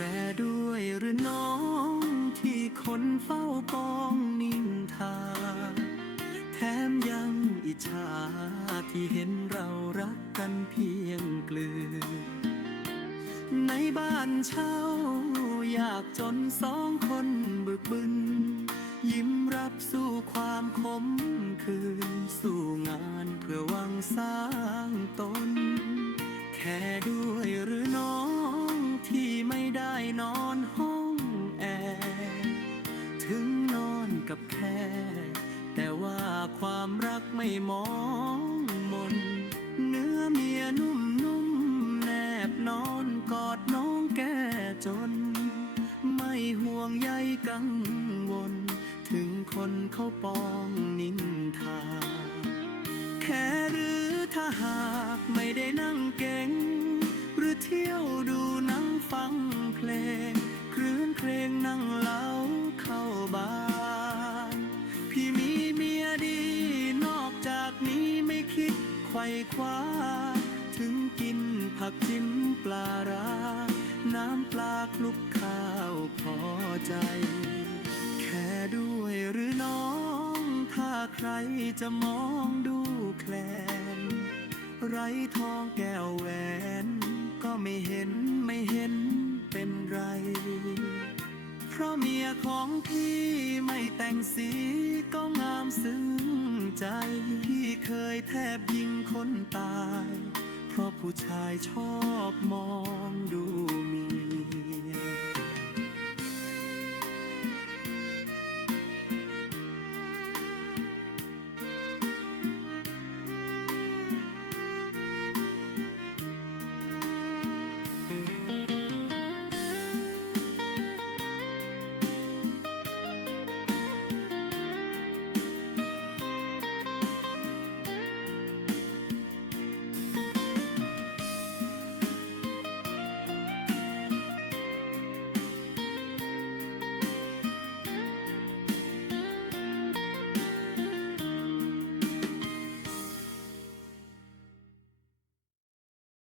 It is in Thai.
รด้วยหรือน้อง ที่คนเฝ้าปองนินทา แถมยังอิจฉาที่เห็นเรารักกันเพียงกลืนในบ้านเช่า อยากจนสองคนบึกบึน ยิ้มรับสู้ความคมคืน สู้งานเพื่อวังสร้างตน กับแค่ แต่ว่าความรักไม่มองมน เนื้อเมียนุ่มๆแนบนอนกอดน้องแก่จน ไม่ห่วงใยกังวล ถึงคนเขาปองนินทา แค่หรือถ้าหาก คว้า ถึงกินผักจิ้มปลาร้า น้ำปลาคลุกข้าวพอใจ แค่ด้วยหรือน้อง ถ้าใครจะมองดูแคลน ไรทองแก้วแหวน ก็ไม่เห็นไม่เห็นเป็นไร เพราะเมียของพี่ไม่แต่งสีก็งามซึ้ง ใจที่เคยแทบยิงคนตาย เพราะผู้ชายชอบมองดูเมีย